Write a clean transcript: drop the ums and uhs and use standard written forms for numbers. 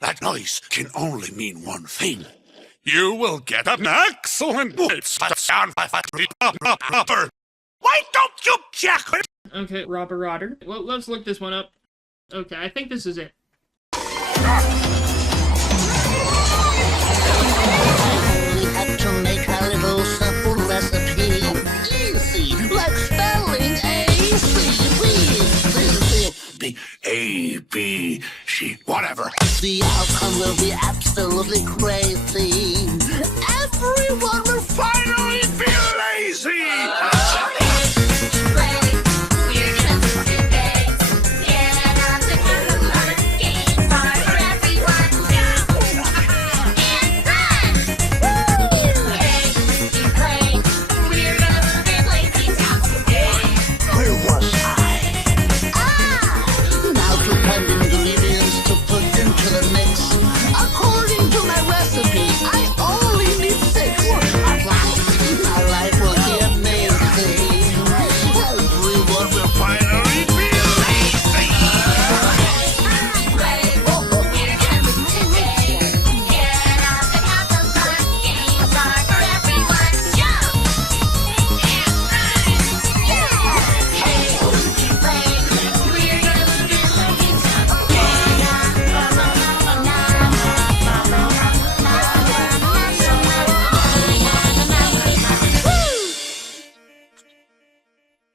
That noise can only mean one thing. You will get an excellent sound. Why don't you check it? Okay, Robber Rotter. Well, let's look this one up. Okay, I think this is it. We had to make a little simple recipe. Easy, like spelling A-C-B. A, B, C, whatever. The outcome will be absolutely crazy. Everyone will Finally be lazy!